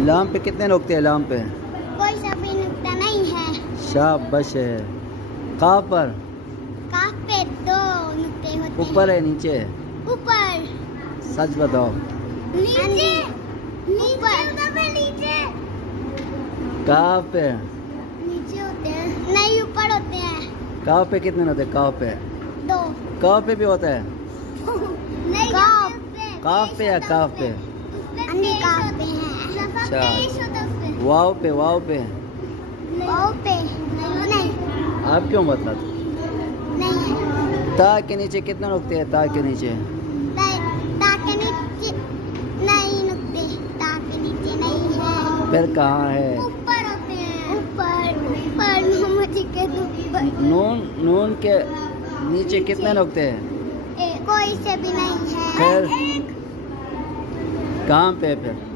लाम पे कितने नुक्ते हैं? लाम पे कोई सा भी नुक्ता नहीं है। शाबाश है। काफ पर काफ पे 2 नुक्ते होते हैं। ऊपर है नीचे है? ऊपर। सच बताओ। नीचे नीचे काफ पे नीचे होते हैं, नहीं ऊपर होते हैं। काफ पे कितने होते हैं? काफ पे 2 काफ पे भी होता है? नहीं काफ पे या काफ पे? अन्य काफ पे हैं। अच्छा। वाव पे? वाव पे वाव पे नहीं आप क्यों बताते? नहीं ता के नीचे कितने नुक्ते हैं? ता के नीचे ता के नीचे नहीं नुक्ते। ता के नीचे नहीं है। फिर कहाँ है? ऊपर होते हैं। ऊपर ऊपर मुझे के ऊपर। नून के नीचे कितने नुक्ते हैं? कोई से भी नहीं है। फिर कहाँ पे फिर?